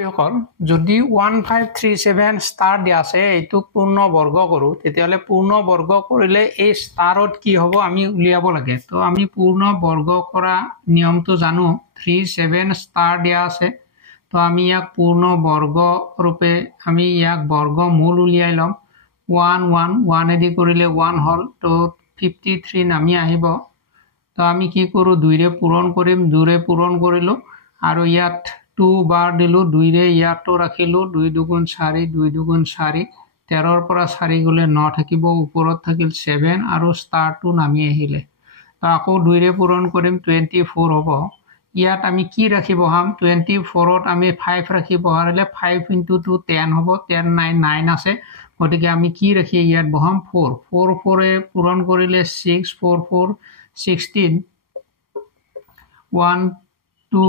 সকল যদি 1537 স্টার দিয়া আছে এইটো পূর্ণ বর্গ করো তেতিয়ালে পূর্ণ বর্গ করিলে এই স্টারত কি হ'ব আমি উলিয়াব লাগে তো আমি পূর্ণ বর্গ করা নিয়মটো জানো 37 স্টার দিয়া আছে তো আমি ইয়াক পূর্ণ বর্গ রূপে আমি ইয়াক বর্গ মূল উলিয়াই লম 1 1 1 এদি করিলে 1 হল তো 53 নামি আহিব তো আমি কি কৰো 2 ৰে পূৰণ কৰিম 2 ৰে পূৰণ কৰিলো আৰু ইয়াত 2 বাৰ দিলো 2 ৰে ইয়াতো ৰাখিলো 2 দুগুণ 4 2 দুগুণ 4 13 ৰ পৰা 4 গলে 9 থাকিব ওপৰত থাকিল 7 আৰু স্টাৰ টু নামি আহিলে তো আকৌ 2 ৰে পূৰণ কৰিম 24 হ'ব ইয়াত আমি কি ৰাখিব হাম 24 ত আমি 5 ৰাখিব হাৰলে 5 * 2 10 হ'ব 10 9 9 আছে গতিকে আমি কি ৰাখি ইয়াত বহাম 4 4 4 এ পূৰণ কৰিলে 6 4 4 16 1 2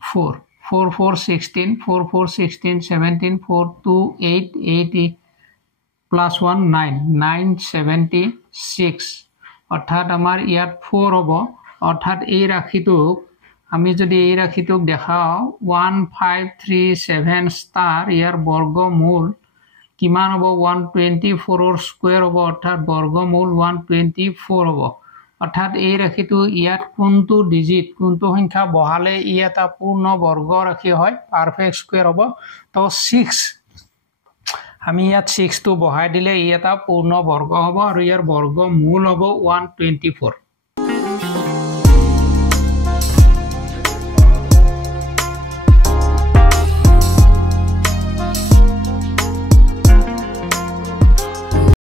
4 4 4 16 4 4 16 17 4 2 8 8 plus 1 9 9 76 অর্থাৎ আমার ইয়াত 4 হ'ব অর্থাৎ এই রাশিটোক আমি যদি এই রাশিটোক দেখাও 1537 স্টার ইয়ার বর্গমূল কিমান হ'ব 124 ৰ স্কয়ার হ'ব অর্থাৎ বর্গমূল 124 হ'ব অর্থাৎ এই রাশিটো ইয়াত কোনটো ডিজিট কোনটো সংখ্যা বহালে ই এটা পূর্ণ বর্গ রাশি হয় পারফেক্ট স্কয়ার হ'ব তো 6 আমি ইয়াত 6 টো বহাই দিলে ই এটা পূর্ণ বর্গ হ'ব আৰু ইয়াৰ বৰ্গমূল হ'ব 124